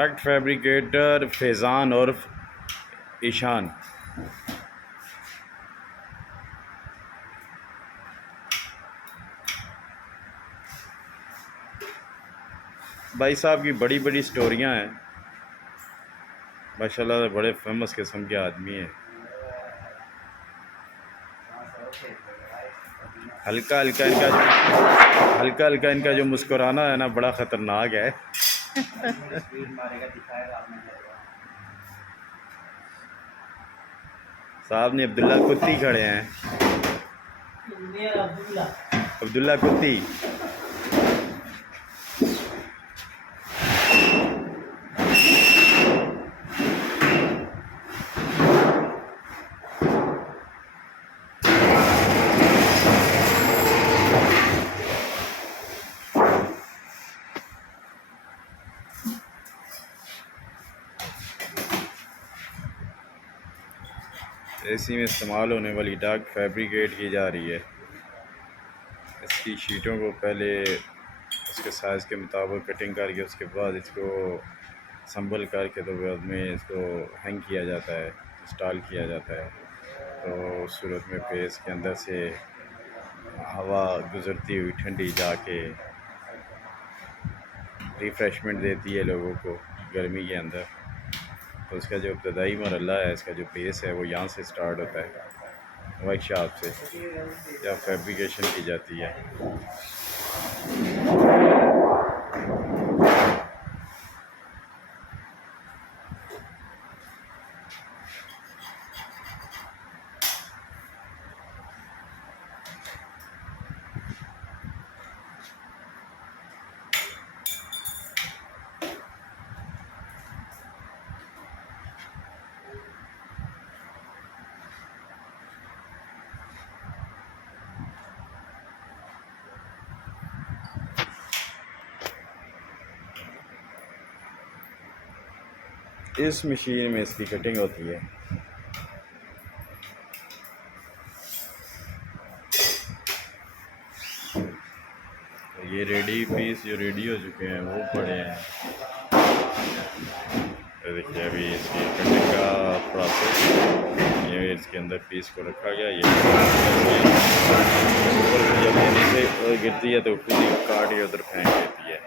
Duct fabricator Faizan और ईशान। भाई साहब की बड़ी बड़ी स्टोरियां हैं माशाल्लाह, बड़े फेमस किस्म के आदमी हैं। हल्का हल्का इनका जो मुस्कुराना है ना, बड़ा ख़तरनाक है। साहब ने अब्दुल्ला कुत्ती खड़े हैं, अब्दुल्ला कुत्ती। एसी में इस्तेमाल होने वाली डक्ट फैब्रिकेट की जा रही है। इसकी शीटों को पहले उसके साइज़ के मुताबिक कटिंग करके उसके बाद इसको संभल करके तो बाद में इसको हैंग किया जाता है, इंस्टॉल किया जाता है। तो उस सूरत में फेस के अंदर से हवा गुज़रती हुई ठंडी जाके रिफ़्रेशमेंट देती है लोगों को गर्मी के अंदर। तो उसका जो इब्तदाई मरहला है, इसका जो बेस है वो यहाँ से स्टार्ट होता है, वर्कशॉप से जब फैब्रिकेशन की जाती है। इस मशीन में इसकी कटिंग होती है। तो ये रेडी पीस जो रेडी हो चुके हैं वो पड़े हैं। तो देखिए अभी इसकी कटिंग का प्रोसेस, ये इसके अंदर पीस को रखा गया। ये ऊपर जब नीचे गिरती है तो खुद ही काट के उधर फेंक देती है।